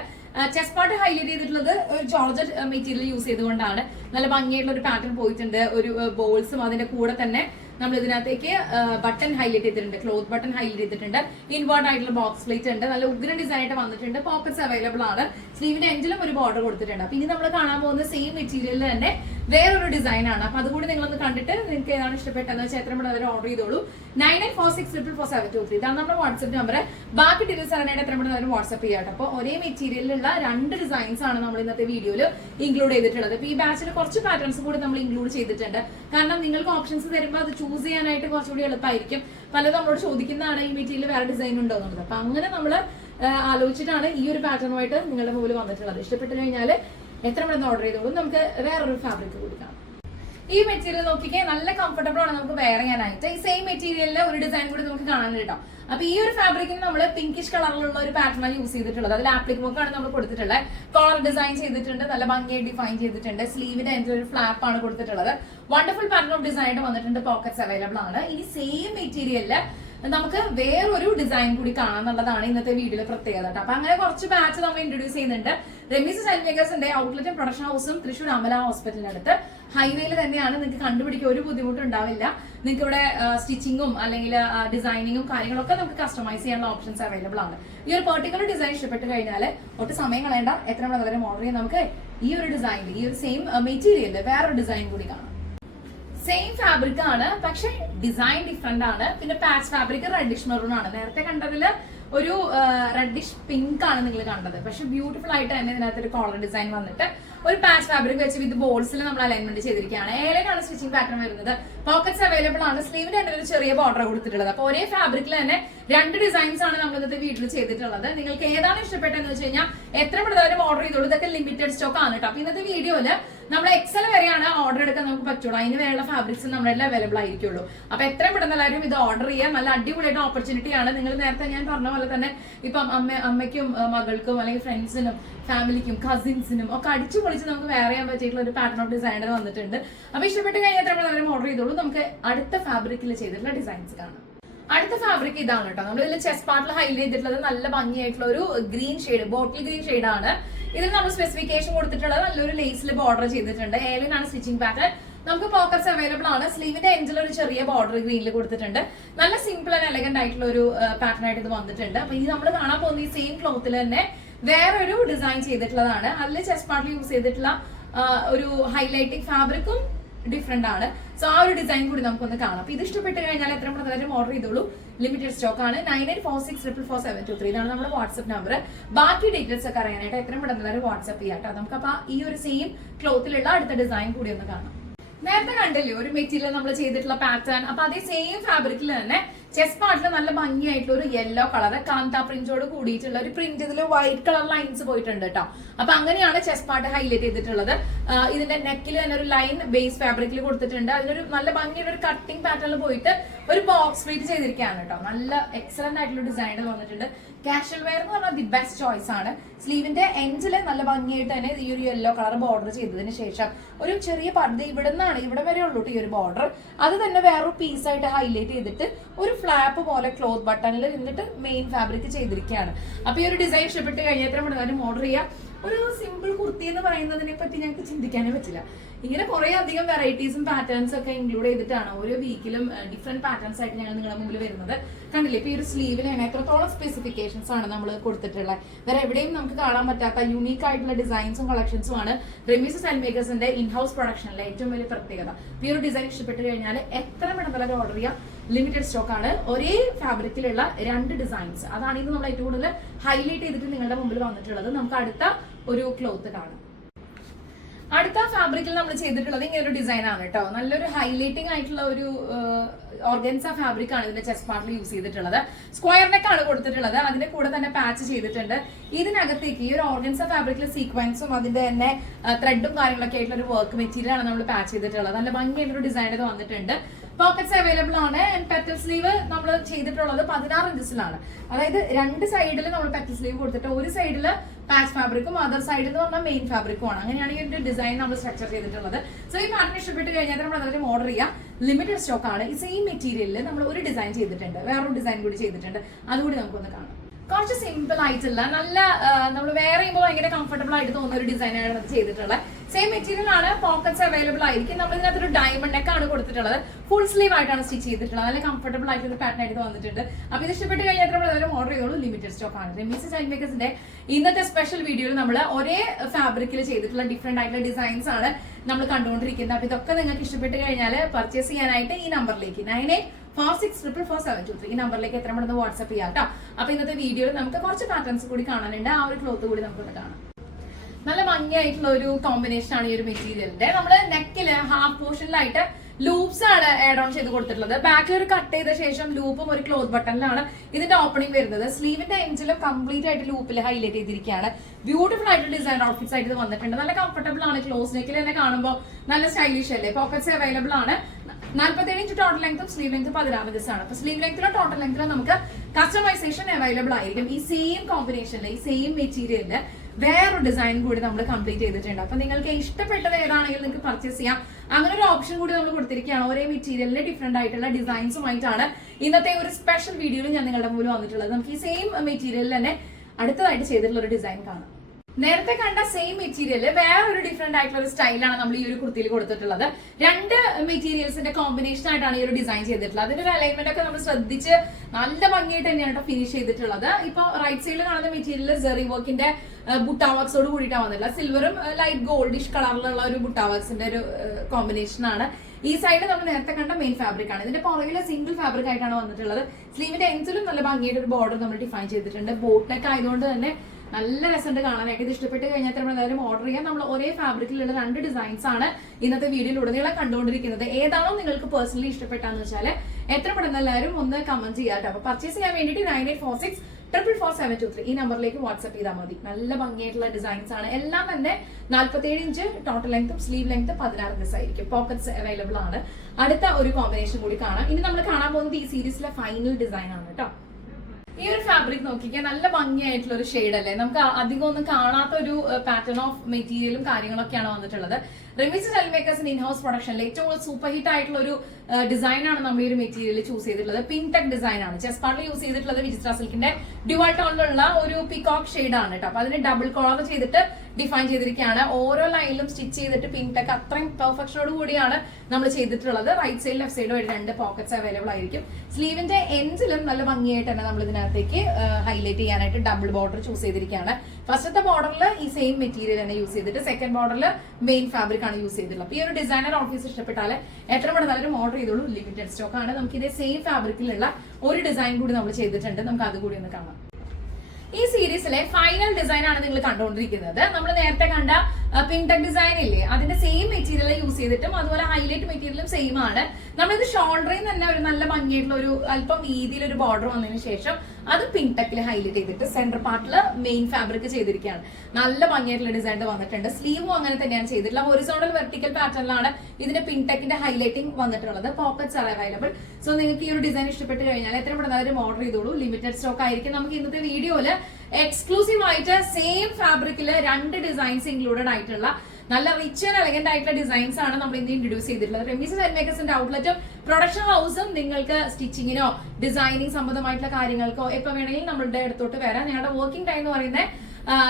ചെസ്റ്റ് പാർട്ട് ഹൈലൈറ്റ് ചെയ്തിട്ടുള്ളത് ജോർജറ്റ് മെറ്റീരിയൽ യൂസ് ചെയ്തുകൊണ്ടാണ്. നല്ല ഭംഗിയായിട്ടുള്ള ഒരു പാറ്റേൺ പോയിട്ടുണ്ട്. ഒരു ബോൾസും അതിന്റെ കൂടെ തന്നെ നമ്മൾ ഇതിനകത്തേക്ക് ബട്ടൺ ഹൈലൈറ്റ് ചെയ്തിട്ടുണ്ട്. ക്ലോത്ത് ബട്ടൺ ഹൈലൈറ്റ് ചെയ്തിട്ടുണ്ട്. ഇൻവേർട്ട് ആയിട്ടുള്ള ബോക്സ് പ്ലേറ്റ് ഉണ്ട്. നല്ല ഉഗ്രൻ ഡിസൈൻ ആയിട്ട് വന്നിട്ടുണ്ട്. പോക്കറ്റ്സ് അവൈലബിൾ ആണ്. സ്ലീവിന്റെ എൻഡിലും ഒരു ബോർഡർ കൊടുത്തിട്ടുണ്ട്. അപ്പൊ ഇനി നമ്മൾ കാണാൻ പോകുന്ന സെയിം മെറ്റീരിയലിൽ തന്നെ വേറൊരു ഡിസൈൻ ആണ്. അപ്പൊ അതുകൂടി നിങ്ങളൊന്ന് കണ്ടിട്ട് നിങ്ങൾക്ക് ഏതാണ് ഇഷ്ടപ്പെട്ടതെന്ന് വെച്ചാൽ എത്ര മണി ഓർഡർ ചെയ്തോളൂ. 9846444723 ഇതാണ് നമ്മുടെ വാട്സ്ആപ്പ് നമ്പർ. ബാക്കി ഡീറ്റെയിൽസ് അറിയാനായിട്ട് എത്ര മണി വാട്സ്ആപ്പ് ചെയ്യാട്ടോ. അപ്പൊ ഒരേ മെറ്റീരിയലിലുള്ള രണ്ട് ഡിസൈൻസ് ആണ് നമ്മൾ ഇന്നത്തെ വീഡിയോയിൽ ഇൻക്ലൂഡ് ചെയ്തിട്ടുള്ളത്. അപ്പൊ ഈ ബാച്ചിൽ കുറച്ച് പാറ്റേൺസ് കൂടി നമ്മൾ ഇൻക്ലൂഡ് ചെയ്തിട്ടുണ്ട്. കാരണം നിങ്ങൾക്ക് ഓപ്ഷൻസ് തരുമ്പോൾ അത് ചൂസ് ചെയ്യാനായിട്ട് കുറച്ചുകൂടി എളുപ്പമായിരിക്കും. പലരും നമ്മളോട് ചോദിക്കുന്നതാണ് ഈ മെറ്റീരിയൽ വേറെ ഡിസൈൻ ഉണ്ടോ എന്നുള്ളത്. അപ്പൊ അങ്ങനെ നമ്മൾ ആലോചിച്ചിട്ടാണ് ഈ ഒരു പാറ്റേണുമായിട്ട് നിങ്ങളുടെ മുമ്പിൽ വന്നിട്ടുള്ളത്. ഇഷ്ടപ്പെട്ടു കഴിഞ്ഞാൽ എത്ര മണി ഓർഡർ ചെയ്തോളൂ. നമുക്ക് വേറൊരു ഫാബ്രിക് കൊടുക്കാം. ഈ മെറ്റീരിയൽ നോക്കിക്കേ നല്ല കംഫർട്ടബിൾ ആണ് നമുക്ക് വെയർ ചെയ്യാനായിട്ട്. ഈ സെയിം മെറ്റീരിയലിലെ ഒരു ഡിസൈൻ കൂടി നമുക്ക് കാണാൻ കിട്ടാം. അപ്പൊ ഈ ഒരു ഫാബ്രിക്കിന് നമ്മൾ പിങ്കിഷ് കളറിലുള്ള ഒരു പാറ്റേൺ ആണ് യൂസ് ചെയ്തിട്ടുള്ളത്. അതിൽ ആപ്ലിക് വർക്കാണ് നമ്മൾ കൊടുത്തിട്ടുള്ളത്. കോളർ ഡിസൈൻ ചെയ്തിട്ടുണ്ട്. നല്ല ഭംഗിയായി ഡിഫൈൻ ചെയ്തിട്ടുണ്ട്. സ്ലീവിന്റെ എൻഡ് ഒരു ഫ്ലാപ്പ് ആണ് കൊടുത്തിട്ടുള്ളത്. വണ്ടർഫുൾ പാറ്റേൺ ഓഫ് ഡിസൈൻ ആയിട്ട് വന്നിട്ടുണ്ട്. പോക്കറ്റ്സ് അവൈലബിൾ ആണ്. ഈ സെയിം മെറ്റീരിയലില് നമുക്ക് വേറൊരു ഡിസൈൻ കൂടി കാണാന്നുള്ളതാണ് ഇന്നത്തെ വീഡിയോയിലെ പ്രത്യേകത. അപ്പൊ അങ്ങനെ കുറച്ച് ബാച്ച് നമ്മൾ ഇൻട്രൊഡ്യൂസ് ചെയ്യുന്നുണ്ട്. റെമീസ് സെൽമേക്കേഴ്സിന്റെ ഔട്ട്ലെറ്റും പ്രൊഡക്ഷൻ ഹൗസും തൃശ്ശൂർ അമല ഹോസ്പിറ്റലിന്റെ അടുത്ത് ഹൈവേയിൽ തന്നെയാണ്. നിങ്ങൾക്ക് കണ്ടുപിടിക്കാൻ ഒരു ബുദ്ധിമുട്ടും ഉണ്ടാവില്ല. നിങ്ങൾക്ക് ഇവിടെ സ്റ്റിച്ചിങ്ങും അല്ലെങ്കിൽ ഡിസൈനിങ്ങും കാര്യങ്ങളൊക്കെ നമുക്ക് കസ്റ്റമൈസ് ചെയ്യാനുള്ള ഓപ്ഷൻസ് അവൈലബിൾ ആണ്. ഈ ഒരു പെർട്ടിക്കുലർ ഡിസൈൻ ഇഷ്ടപ്പെട്ട് കഴിഞ്ഞാൽ ഒട്ടും സമയം കളയേണ്ട. എത്ര വളരെ ഓർഡർ ചെയ്യാൻ നമുക്ക് ഈ ഒരു ഡിസൈനിൽ ഈ ഒരു സെയിം മെറ്റീരിയലിൽ വേറൊരു ഡിസൈൻ കൂടി കാണാം. സെയിം ഫാബ്രിക് ആണ്, പക്ഷെ ഡിസൈൻ ഡിഫറെന്റ് ആണ്. പിന്നെ പാച്ച് ഫാബ്രിക് റെഡിഷ് മെറൂൺ ആണ്. നേരത്തെ കണ്ടതില് ഒരു റെഡിഷ് പിങ്ക് ആണ് നിങ്ങൾ കണ്ടത്. പക്ഷെ ബ്യൂട്ടിഫുൾ ആയിട്ട് തന്നെ ഇതിനകത്ത് ഒരു കോളർ ഡിസൈൻ വന്നിട്ട് ഒരു പാച്ച് ഫാബ്രിക് വെച്ച് വിത്ത് ബോർഡ്സിൽ നമ്മൾ അലൈൻമെന്റ് ചെയ്തിരിക്കുകയാണ്. ഏലയിലാണ് സ്റ്റിച്ചിങ് പാറ്റേൺ വരുന്നത്. പോക്കറ്റ്സ് അവൈലബിൾ ആണ്. സ്ലീവിന്റെ തന്നെ ഒരു ചെറിയ ബോർഡർ കൊടുത്തിട്ടുള്ളത്. അപ്പൊ ഒരേ ഫാബ്രിക്കിൽ തന്നെ 2 ഡിസൈൻസ് ആണ് നമ്മൾ ഇന്നത്തെ വീട്ടിൽ ചെയ്തിട്ടുള്ളത്. നിങ്ങൾക്ക് ഏതാണ് ഇഷ്ടപ്പെട്ടതെന്ന് വെച്ച് കഴിഞ്ഞാൽ എത്ര പെട്ടെന്ന് ഓർഡർ ചെയ്തോളൂ. ഇതൊക്കെ ലിമിറ്റഡ് സ്റ്റോക്ക് ആണ് കേട്ടോ. അപ്പൊ ഇന്നത്തെ വീഡിയോയില് നമ്മൾ എക്സൽ വരെയാണ് ഓർഡർ എടുക്കാൻ നമുക്ക് പറ്റുള്ളൂ. അതിന് വേറെയുള്ള ഫാബ്രിക്സ് നമ്മുടെ എല്ലാം അവൈലബിൾ ആയിരിക്കുള്ളൂ. അപ്പൊ എത്രയും പെട്ടെന്ന് എല്ലാവരും ഇത് ഓർഡർ ചെയ്യാൻ നല്ല അടിപൊളിയായിട്ട് ഓപ്പർച്യൂണിറ്റി ആണ്. നിങ്ങൾ നേരത്തെ ഞാൻ പറഞ്ഞ പോലെ തന്നെ ഇപ്പം അമ്മയ്ക്കും മകൾക്കും അല്ലെങ്കിൽ ഫ്രണ്ട്സിനും ഫാമിലിക്കും കസിൻസിനും ഒക്കെ അടിച്ചു പൊളിച്ച് നമുക്ക് വെയർ ചെയ്യാൻ പറ്റിയിട്ടുള്ള ഒരു പാറ്റേൺ ഓഫ് ഡിസൈനർ വന്നിട്ടുണ്ട്. അപ്പൊ ഇഷ്ടപ്പെട്ട് കഴിഞ്ഞാൽ എത്ര പെട്ടെന്ന് ഓർഡർ ചെയ്തോളൂ. നമുക്ക് അടുത്ത ഫാബ്രിക്കിൽ ചെയ്തിട്ടുള്ള ഡിസൈൻസ് കാണാം. അടുത്ത ഫാബ്രിക് ഇതാണ് കേട്ടോ. നമ്മൾ ഇതിൽ ചെസ്റ്റ് പാർട്ടിൽ ഹൈലൈറ്റ് ചെയ്തിട്ടുള്ളത് നല്ല ഭംഗിയായിട്ടുള്ള ഒരു green shade, bottle green shade ആണ്. ഇതിൽ നമ്മൾ സ്പെസിഫിക്കേഷൻ കൊടുത്തിട്ടുള്ളത് നല്ലൊരു ലേസിൽ ബോർഡർ ചെയ്തിട്ടുണ്ട്. ഏലിനാണ് സ്റ്റിച്ചിങ് പാറ്റേൺ. നമുക്ക് പോക്കറ്റ്സ് അവൈലബിൾ ആണ്. സ്ലീവിന്റെ എൻഡിൽ ഒരു ചെറിയ ബോർഡർ ഗ്രീനിൽ കൊടുത്തിട്ടുണ്ട്. നല്ല സിമ്പിൾ ആൻഡ് എലഗന്റ് ആയിട്ടുള്ള ഒരു പാറ്റേൺ ആയിട്ട് ഇത് വന്നിട്ടുണ്ട്. അപ്പൊ ഇനി നമ്മൾ കാണാൻ പോകുന്ന ഈ സെയിം ക്ലോത്തിൽ തന്നെ വേറൊരു ഡിസൈൻ ചെയ്തിട്ടുള്ളതാണ്. അതിൽ ചെസ്റ്റ് പാർട്ടിൽ യൂസ് ചെയ്തിട്ടുള്ള ഒരു ഹൈലൈറ്റിംഗ് ഫാബ്രിക്കും ഡിഫറെന്റ് ആണ്. സോ ആ ഒരു ഡിസൈൻ കൂടി നമുക്കൊന്ന് കാണാം. അപ്പൊ ഇത് ഇഷ്ടപ്പെട്ട് കഴിഞ്ഞാൽ എത്ര പെട്ടെന്ന് ഓർഡർ ചെയ്തോളൂ. ലിമിറ്റഡ് സ്റ്റോക്ക് ആണ്. 9846444723 ഇതാണ് നമ്മുടെ വാട്സ്ആപ്പ് നമ്പർ. ബാക്കി ഡീറ്റെയിൽസ് ഒക്കെ അറിയാനായിട്ട് എത്രയും പെട്ടെന്ന് വാട്സ്ആപ്പ് ചെയ്യാം കേട്ടോ. നമുക്ക് അപ്പൊ ഈ ഒരു സെയിം ക്ലോത്തിലുള്ള അടുത്ത ഡിസൈൻ കൂടി ഒന്ന് കാണാം. നേരത്തെ കണ്ടില്ലേ ഒരു മെറ്റീരിയൽ നമ്മൾ ചെയ്തിട്ടുള്ള പാറ്റേൺ. അപ്പൊ അതേ സെയിം ഫാബ്രിക്കിൽ തന്നെ ചെസ്റ്റ് പാർട്ടിൽ നല്ല ഭംഗിയായിട്ടുള്ള ഒരു യെല്ലോ കളർ കാന്ത പ്രിന്റോട് കൂടിയിട്ടുള്ള ഒരു പ്രിന്റ്, ഇതിൽ വൈറ്റ് കളർ ലൈൻസ് പോയിട്ടുണ്ട് കേട്ടോ. അപ്പൊ അങ്ങനെയാണ് ചെസ്റ്റ് പാർട്ട് ഹൈലൈറ്റ് ചെയ്തിട്ടുള്ളത്. ഇതിന്റെ നെക്കിൽ തന്നെ ഒരു ലൈൻ ബേസ് ഫാബ്രിക്കിൽ കൊടുത്തിട്ടുണ്ട്. അതിനൊരു നല്ല ഭംഗിയുടെ ഒരു കട്ടിംഗ് പാറ്റേണിൽ പോയിട്ട് ഒരു ബോക്സ് പ്രിന്റ് ചെയ്തിരിക്കുകയാണ് കേട്ടോ. നല്ല എക്സലന്റ് ആയിട്ടുള്ള ഡിസൈൻ വന്നിട്ടുണ്ട്. കാഷ്വൽ വെയർ എന്ന് പറഞ്ഞാൽ ദി ബെസ്റ്റ് ചോയ്സ് ആണ്. സ്ലീവിന്റെ എൻഡില് നല്ല ഭംഗിയായിട്ട് തന്നെ ഈ ഒരു യെല്ലോ കളർ ബോർഡർ ചെയ്തതിന് ശേഷം ഒരു ചെറിയ പർദ്ദ ഇവിടെ വരെ ഉള്ളൂ ഈ ഒരു ബോർഡർ. അത് തന്നെ വേറൊരു പീസായിട്ട് ഹൈലൈറ്റ് ചെയ്തിട്ട് ഒരു ഫ്ലാപ്പ് പോലെ ക്ലോത്ത് ബട്ടണിൽ നിന്നിട്ട് മെയിൻ ഫാബ്രിക് ചെയ്തിരിക്കുകയാണ്. അപ്പൊ ഈ ഒരു ഡിസൈൻ ഇഷ്ടപ്പെട്ട് കഴിഞ്ഞാൽ എത്ര മണിക്കാരും ഓർഡർ ചെയ്യാം. ഒരു സിമ്പിൾ കുർത്തി എന്ന് പറയുന്നതിനെ പറ്റി ഞങ്ങൾക്ക് ചിന്തിക്കാനേ പറ്റില്ല. ഇങ്ങനെ കുറെ അധികം വെറൈറ്റീസും പാറ്റേൺസ് ഒക്കെ ഇൻക്ലൂഡ് ചെയ്തിട്ടാണ് ഓരോ വീക്കിലും ഡിഫറെന്റ് പാറ്റേൺസ് ആയിട്ട് ഞങ്ങൾ നിങ്ങളുടെ മുമ്പിൽ വരുന്നത്. കണ്ടില്ലേ ഇപ്പൊ ഈ ഒരു സ്ലീവിലാണ് എത്രത്തോളം സ്പെസിഫിക്കേഷൻസ് ആണ് നമ്മൾ കൊടുത്തിട്ടുള്ളത്. വേറെ എവിടെയും നമുക്ക് കാണാൻ പറ്റാത്ത യൂണീക്ക് ആയിട്ടുള്ള ഡിസൈൻസും കളക്ഷൻസും ആണ് റെമീസ് സെൽ മേക്കേഴ്സിന്റെ ഇൻഹൗസ് പ്രൊഡക്ഷനിലെ ഏറ്റവും വലിയ പ്രത്യേകത. ഈ ഒരു ഡിസൈൻ ഇഷ്ടപ്പെട്ട് കഴിഞ്ഞാൽ എത്ര പെട്ടെന്ന് ഓർഡർ ചെയ്യാം. ലിമിറ്റഡ് സ്റ്റോക്ക് ആണ്. ഒരേ ഫാബ്രിക്കിലുള്ള 2 ഡിസൈൻസ്. അതാണ് ഇത് നമ്മൾ ഏറ്റവും കൂടുതൽ ഹൈലൈറ്റ് ചെയ്തിട്ട് നിങ്ങളുടെ മുമ്പിൽ വന്നിട്ടുള്ളത്. നമുക്ക് അടുത്ത ഒരു ക്ലോത്ത് കാണാം. അടുത്ത ഫാബ്രിക്കിൽ നമ്മൾ ചെയ്തിട്ടുള്ളത് ഇങ്ങനെ ഒരു ഡിസൈൻ ആണ് കേട്ടോ. നല്ലൊരു ഹൈലൈറ്റിംഗ് ആയിട്ടുള്ള ഒരു ഓർഗൻസ ഫാബ്രിക് ആണ് ഇതിന്റെ ചെസ്റ്റ് പാർട്ടിൽ യൂസ് ചെയ്തിട്ടുള്ളത്. സ്ക്വയർ നെക്ക് ആണ് കൊടുത്തിട്ടുള്ളത്. അതിന്റെ കൂടെ തന്നെ പാച്ച് ചെയ്തിട്ടുണ്ട്. ഇതിനകത്തേക്ക് ഈ ഒരു ഓർഗൻസ ഫാബ്രിക്കിൽ സീക്വൻസും അതിന്റെ തന്നെ ത്രെഡും കാര്യങ്ങളൊക്കെ ആയിട്ടുള്ള ഒരു വർക്ക് മെറ്റീരിയൽ ആണ് നമ്മൾ പാച്ച് ചെയ്തിട്ടുള്ളത്. നല്ല ഭംഗിയായിട്ടൊരു ഡിസൈൻ ഇത് വന്നിട്ടുണ്ട്. പോക്കറ്റ്സ് അവൈലബിൾ ആണ്. പെറ്റൽ സ്ലീവ് നമ്മൾ ചെയ്തിട്ടുള്ളത് 16 ഇഞ്ചസിലാണ്. അതായത് 2 സൈഡിൽ നമ്മൾ പെറ്റൽ സ്ലീവ് കൊടുത്തിട്ട് ഒരു സൈഡില് പാച്ച് ഫാബ്രിക്കും അതർ സൈഡിൽ എന്ന് പറഞ്ഞാൽ മെയിൻ ഫാബ്രിക്കും ആണ്. അങ്ങനെയാണ് ഈ ഒരു ഡിസൈൻ നമ്മൾ സ്ട്രക്ചർ ചെയ്തിട്ടുള്ളത്. സോ ഈ പാറ്റേൺ ഇഷ്ടപ്പെട്ട് കഴിഞ്ഞാൽ നമ്മൾ അതിലും ഓർഡർ ചെയ്യാം. ലിമിറ്റഡ് സ്റ്റോക്ക് ആണ്. ഈ സെയിം മെറ്റീരിയലിൽ നമ്മൾ ഒരു ഡിസൈൻ ചെയ്തിട്ടുണ്ട്, വേറൊരു ഡിസൈൻ കൂടി ചെയ്തിട്ടുണ്ട്. അതുകൂടി നമുക്കൊന്ന് കാണാം. കുറച്ച് സിമ്പിൾ ആയിട്ടുള്ള നല്ല നമ്മൾ വെയർ ചെയ്യുമ്പോൾ ഭയങ്കര കംഫർട്ടബിൾ ആയിട്ട് തോന്നുന്ന ഒരു ഡിസൈനാണ് അത് ചെയ്തിട്ടുള്ളത്. സെയിം മെറ്റീരിയൽ ആണ്. പോക്കറ്റ്സ് അവൈലബിൾ ആയിരിക്കും. നമ്മൾ ഇതിനകത്തൊരു ഡയമണ്ട് നെക്ക് ആണ് കൊടുത്തിട്ടുള്ളത്. ഫുൾ സ്ലീവ് ആയിട്ടാണ് സ്റ്റിച്ച് ചെയ്തിട്ടുള്ളത്. നല്ല കംഫർട്ടബിൾ ആയിട്ടുള്ള പാറ്റേൺ ആയിട്ട് വന്നിട്ടുണ്ട്. അപ്പൊ ഇത് ഇഷ്ടപ്പെട്ട് കഴിഞ്ഞാൽ എത്ര ഓർഡർ ചെയ്തോളൂ. ലിമിറ്റഡ് സ്റ്റോക്ക് ആണ്. റെമീസ് സെൽ മേക്കേഴ്സിന്റെ ഇന്നത്തെ സ്പെഷ്യൽ വീഡിയോയിൽ നമ്മൾ ഒരേ ഫാബ്രിക്കിൽ ചെയ്തിട്ടുള്ള ഡിഫറെന്റ് ആയിട്ടുള്ള ഡിസൈൻസ് ആണ് നമ്മൾ കണ്ടുകൊണ്ടിരിക്കുന്നത്. അപ്പൊ ഇതൊക്കെ നിങ്ങൾക്ക് ഇഷ്ടപ്പെട്ട് കഴിഞ്ഞാൽ പർച്ചേസ് ചെയ്യാനായിട്ട് ഈ നമ്പറിലേക്ക് 9846444723 ഈ നമ്പറിലേക്ക് എത്ര പെട്ടെന്ന് വാട്സ്ആപ്പ് ചെയ്യാം കേട്ടോ. അപ്പൊ ഇന്നത്തെ വീഡിയോയിൽ നമുക്ക് കുറച്ച് പാറ്റേൺസ് കൂടി കാണാനുണ്ട്. ആ ഒരു ക്ലോത്ത് കൂടി നമുക്കൊന്ന് കാണാം. നല്ല ഭംഗിയായിട്ടുള്ള ഒരു കോമ്പിനേഷൻ ആണ് ഈ ഒരു മെറ്റീരിയലിന്റെ. നമ്മള് നെക്കില് ഹാഫ് പോർഷനിലായിട്ട് ലൂപ്സ് ആണ് ആഡ് ഓൺ ചെയ്ത് കൊടുത്തിട്ടുള്ളത്. ബാക്കിൽ ഒരു കട്ട് ചെയ്ത ശേഷം ലൂപ്പും ഒരു ക്ലോത്ത് ബട്ടണിലാണ് ഇതിന്റെ ഓപ്പണിംഗ് വരുന്നത്. സ്ലീവിന്റെ എൻഡിലും കംപ്ലീറ്റ് ആയിട്ട് ലൂപ്പിൽ ഹൈലൈറ്റ് ചെയ്തിരിക്കുകയാണ്. ബ്യൂട്ടിഫുൾ ആയിട്ട് ഡിസൈൻ ഔട്ട്ഫിറ്റ്സ് ആയിട്ട് വന്നിട്ടുണ്ട്. നല്ല കംഫർട്ടബിൾ ആണ്. ക്ലോസ് നെക്കിൽ തന്നെ കാണുമ്പോൾ നല്ല സ്റ്റൈലിഷ് അല്ലേ. പോക്കറ്റ്സ് അവൈലബിൾ ആണ്. 47 ഇഞ്ച് ടോട്ടൽ ലെങ്ത്തും സ്ലീവ് ലെങ്ത് 16 ഇഞ്ചാണ്. അപ്പൊ സ്ലീവ് ലെങ്ത്തിലോ ടോട്ടൽ ലെങ്ത്തിലോ നമുക്ക് കസ്റ്റമൈസേഷൻ അവൈലബിൾ ആയിരിക്കും. ഈ സെയിം കോമ്പിനേഷനിൽ ഈ സെയിം മെറ്റീരിയലില് വേറൊരു ഡിസൈൻ കൂടി നമ്മൾ കംപ്ലീറ്റ് ചെയ്തിട്ടുണ്ട്. അപ്പൊ നിങ്ങൾക്ക് ഇഷ്ടപ്പെട്ടത് ഏതാണെങ്കിലും നിങ്ങൾക്ക് പർച്ചേസ് ചെയ്യാം. അങ്ങനെ ഒരു ഓപ്ഷൻ കൂടി നമ്മൾ കൊടുത്തിരിക്കുകയാണ്. ഒരേ മെറ്റീരിയലിലെ ഡിഫറെന്റ് ആയിട്ടുള്ള ഡിസൈൻസുമായിട്ടാണ് ഇന്നത്തെ ഒരു സ്പെഷ്യൽ വീഡിയോയിൽ ഞാൻ നിങ്ങളുടെ മുന്നിൽ വന്നിട്ടുള്ളത്. നമുക്ക് ഈ സെയിം മെറ്റീരിയലിൽ തന്നെ അടുത്തതായിട്ട് ചെയ്തിട്ടുള്ള ഒരു ഡിസൈൻ കാണാം. നേരത്തെ കണ്ട സെയിം മെറ്റീരിയൽ വേറൊരു ഡിഫറെന്റ് ആയിട്ടുള്ള ഒരു സ്റ്റൈലാണ് നമ്മൾ ഈ ഒരു കുർത്തിയിൽ കൊടുത്തിട്ടുള്ളത്. 2 മെറ്റീരിയൽസിന്റെ കോമ്പിനേഷൻ ആയിട്ടാണ് ഈ ഒരു ഡിസൈൻ ചെയ്തിട്ടുള്ളത്. അതിന്റെ ഒരു അലൈൻമെന്റ് ഒക്കെ നമ്മൾ ശ്രദ്ധിച്ച് നല്ല ഭംഗിയായിട്ട് തന്നെയാണ് ഫിനിഷ് ചെയ്തിട്ടുള്ളത്. ഇപ്പൊ റൈറ്റ് സൈഡിൽ കാണുന്ന മെറ്റീരിയൽ ജെറി വർക്കിന്റെ ബുട്ടാ വർക്ക്സോട് കൂടിയിട്ടാണ് വന്നിട്ടുള്ളത്. സിൽവറും ലൈറ്റ് ഗോൾഡിഷ് കളറിലുള്ള ഒരു ബുട്ടാ വർക്സിന്റെ ഒരു കോമ്പിനേഷൻ ആണ്. ഈ സൈഡ് നമ്മൾ നേരത്തെ കണ്ട മെയിൻ ഫാബ്രിക് ആണ്. ഇതിന്റെ പുറകിലെ സിംഗിൾ ഫാബ്രിക് ആയിട്ടാണ് വന്നിട്ടുള്ളത്. സ്ലീവിന്റെ എൻസിലും നല്ല ഭംഗിയായിട്ട് ഒരു ബോർഡർ നമ്മൾ ഡിഫൈൻ ചെയ്തിട്ടുണ്ട്. ബോട്ട് നെക്ക് ആയതുകൊണ്ട് തന്നെ നല്ല രസമുണ്ട് കാണാനായിട്ട്. ഇത് ഇഷ്ടപ്പെട്ട് കഴിഞ്ഞാൽ നമ്മൾ എല്ലാവരും ഓർഡർ ചെയ്യാം. നമ്മൾ ഒരേ ഫാബ്രിക്കിലുള്ള 2 ഡിസൈൻസ് ആണ് ഇന്നത്തെ വീഡിയോയിലുടനീളം കണ്ടുകൊണ്ടിരിക്കുന്നത്. ഏതാണോ നിങ്ങൾക്ക് പേഴ്സണലി ഇഷ്ടപ്പെട്ടാന്ന് വെച്ചാൽ എത്ര പെട്ടെന്ന് എല്ലാവരും ഒന്ന് കമന്റ് ചെയ്യാട്ടോ. അപ്പൊ പർച്ചേസ് ചെയ്യാൻ വേണ്ടിയിട്ട് 9846444723 ഈ നമ്പറിലേക്ക് വാട്സ്ആപ്പ് ചെയ്താൽ മതി. നല്ല ഭംഗിയായിട്ടുള്ള ഡിസൈൻസ് ആണ്. എല്ലാം തന്നെ 47 ഇഞ്ച് ടോട്ടൽ ലെങ്ത്തും സ്ലീവ് ലെങ്ത് 16 ഇഞ്ച് ആയിരിക്കും. പോക്കറ്റ്സ് അവൈലബിൾ ആണ്. അടുത്ത ഒരു കോമ്പിനേഷൻ കൂടി കാണാം. ഇനി നമ്മൾ കാണാൻ പോകുന്നത് ഈ സീരീസിലെ ഫൈനൽ ഡിസൈൻ ആണ് കേട്ടോ. ഈ ഒരു ഫാബ്രിക് നോക്കിക്കാൻ നല്ല ഭംഗിയായിട്ടുള്ള ഒരു ഷെയ്ഡ് അല്ലേ. നമുക്ക് അധികം ഒന്നും കാണാത്ത ഒരു പാറ്റേൺ ഓഫ് മെറ്റീരിയലും കാര്യങ്ങളൊക്കെയാണ് വന്നിട്ടുള്ളത്. റെമിസ് സ്റ്റൈൽ മേക്കേഴ്സിന്റെ ഇൻഹൗസ് പ്രൊഡക്ഷനിൽ ഏറ്റവും കൂടുതൽ സൂപ്പർ ഹിറ്റ് ആയിട്ടുള്ള ഒരു ഡിസൈൻ ആണ് നമ്മൾ ഈ ഒരു മെറ്റീരിയൽ ചൂസ് ചെയ്തിട്ടുള്ളത്. പിങ്ക് ടെക് ഡിസൈൻ ആണ്. ചെസ്റ്റ് പാർട്ടിൽ യൂസ് ചെയ്തിട്ടുള്ളത് വിചിത്ര സിൽക്കിന്റെ ഡ്യുവൽ ടോണിലുള്ള ഒരു പികോക്ക് ഷെയ്ഡ് ആണ് കേട്ടോ. അപ്പൊ അതിന് ഡബിൾ കോളർ ചെയ്തിട്ട് ഡിഫൈൻ ചെയ്തിരിക്കുകയാണ്. ഓരോ ലൈനിലും സ്റ്റിച്ച് ചെയ്തിട്ട് പിങ്ക് ടെക് അത്രയും പെർഫെക്ഷനോട് കൂടിയാണ് നമ്മൾ ചെയ്തിട്ടുള്ളത്. റൈറ്റ് സൈഡ് ലെഫ്റ്റ് സൈഡ് വഴി 2 പോക്കറ്റ്സ് അവൈലബിൾ ആയിരിക്കും. സ്ലീവിന്റെ എൻസിലും നല്ല ഭംഗിയായിട്ട് തന്നെ നമ്മൾ ഇതിനകത്തേക്ക് ഹൈലൈറ്റ് ചെയ്യാനായിട്ട് ഡബിൾ ബോർഡർ ചൂസ് ചെയ്തിരിക്കുകയാണ്. ഫസ്റ്റത്തെ ബോർഡറിൽ ഈ സെയിം മെറ്റീരിയൽ തന്നെ യൂസ് ചെയ്തിട്ട് സെക്കൻഡ് ബോർഡറിൽ മെയിൻ ഫാബ്രിക് ആണ് യൂസ് ചെയ്തിട്ടുള്ളത്. അപ്പൊ ഈ ഒരു ഡിസൈനർ ഓഫീസ് ഇഷ്ടപ്പെട്ടാൽ എത്ര പെട്ടെന്ന് നല്ലൊരു ഓർഡർ ചെയ്തോളൂ. ലിമിറ്റഡ് സ്റ്റോക്ക് ആണ്. നമുക്ക് ഇതേ സെയിം ഫാബ്രിക്കിലുള്ള ഒരു ഡിസൈൻ കൂടി നമ്മൾ ചെയ്തിട്ടുണ്ട്. നമുക്ക് അത് കൂടി ഒന്ന് കാണാം. ഈ സീരീസിലെ ഫൈനൽ ഡിസൈൻ ആണ് നിങ്ങൾ കണ്ടുകൊണ്ടിരിക്കുന്നത്. നമ്മൾ നേരത്തെ കണ്ട പിങ്ക് ടെക് ഡിസൈൻ ഇല്ലേ, അതിന്റെ സെയിം മെറ്റീരിയൽ യൂസ് ചെയ്തിട്ടും അതുപോലെ ഹൈലൈറ്റ് മെറ്റീരിയലും സെയിം ആണ്. നമ്മളിത് ഷോൾഡറിൽ തന്നെ ഒരു നല്ല ഭംഗിയായിട്ടുള്ള ഒരു അല്പം വീതിയിൽ ഒരു ബോർഡർ വന്നതിന് ശേഷം അത് പിങ്ക് ടെക്കിൽ ഹൈലൈറ്റ് ചെയ്തിട്ട് സെന്റർ പാർട്ടിൽ മെയിൻ ഫാബ്രിക് ചെയ്തിരിക്കുകയാണ്. നല്ല ഭംഗിയായിട്ടുള്ള ഡിസൈൻ വന്നിട്ടുണ്ട്. സ്ലീവും അങ്ങനെ തന്നെയാണ് ചെയ്തിട്ടുള്ളത്. ഹൊറിസോണ്ടൽ വെർട്ടിക്കൽ പാറ്റേണിലാണ് ഇതിന്റെ പിങ്ക് ടെക്കിന്റെ ഹൈലൈറ്റിംഗ് വന്നിട്ടുള്ളത്. Pockets are available. സോ നിങ്ങൾക്ക് ഈ ഒരു ഡിസൈൻ ഇഷ്ടപ്പെട്ട് കഴിഞ്ഞാൽ എത്ര പെട്ടെന്ന് ഓർഡർ ചെയ്തോളൂ. ലിമിറ്റഡ് സ്റ്റോക്ക് ആയിരിക്കും. നമുക്ക് ഇന്നത്തെ വീഡിയോയില് എക്സ്ക്ലൂസീവ് ആയിട്ട് സെയിം ഫാബ്രിക്കില് 2 ഡിസൈൻസ് ഇൻക്ലൂഡഡ് ആയിട്ടുള്ള നല്ല റിച്ച് ആൻഡ് എലഗന്റ് ആയിട്ടുള്ള ഡിസൈൻസ് ആണ് നമ്മൾ ഇന്ന് ഇൻട്രൊഡ്യൂസ് ചെയ്തിട്ടുള്ളത്. റെമീസ് സ്റ്റൈൽ മേക്കേഴ്സിന്റെ ഔട്ട്ലെറ്റും പ്രൊഡക്ഷൻ ഹൗസും നിങ്ങൾക്ക് സ്റ്റിച്ചിങ്ങിനോ ഡിസൈനിങ് സംബന്ധമായിട്ടുള്ള കാര്യങ്ങൾക്കോ എപ്പോൾ വേണമെങ്കിലും നമ്മളുടെ അടുത്തോട്ട് വരാം. ഞങ്ങളുടെ വർക്കിംഗ് ടൈം എന്ന് പറയുന്നത്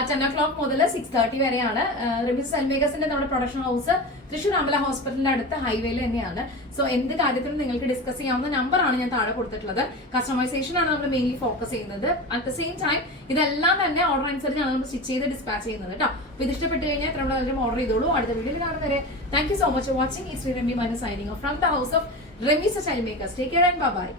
10 o'clock മുതൽ 6:30 വരെയാണ്. റെമീസ് സ്റ്റൈൽ മേക്കേഴ്സിന്റെ നമ്മുടെ പ്രൊഡക്ഷൻ ഹൗസ് തൃശ്ശൂർ അമല ഹോസ്പിറ്റലിന്റെ അടുത്ത് ഹൈവേയിൽ തന്നെയാണ്. സോ എന്ത് കാര്യത്തിലും നിങ്ങൾക്ക് ഡിസ്കസ് ചെയ്യാവുന്ന നമ്പറാണ് ഞാൻ താഴെ കൊടുത്തിട്ടുള്ളത്. കസ്റ്റമൈസേഷൻ ആണ് നമ്മൾ മെയിൻലി ഫോക്കസ് ചെയ്യുന്നത്. അറ്റ് ദ സെയിം ടൈം ഇതെല്ലാം തന്നെ ഓർഡർ അനുസരിച്ചാണ് നമ്മൾ സ്റ്റിച്ച് ചെയ്ത് ഡിസ്പാച്ച് ചെയ്യുന്നത് കേട്ടോ. അപ്പൊ ഇത് ഇഷ്ടപ്പെട്ട് കഴിഞ്ഞാൽ എത്ര എല്ലാവരും ഓർഡർ ചെയ്തോളൂ. അടുത്ത വീഡിയോയിൽ കാണും വരെ thank you so much for watching. It's Remi Manu signing off from the house of Remees style makers. Take care and by.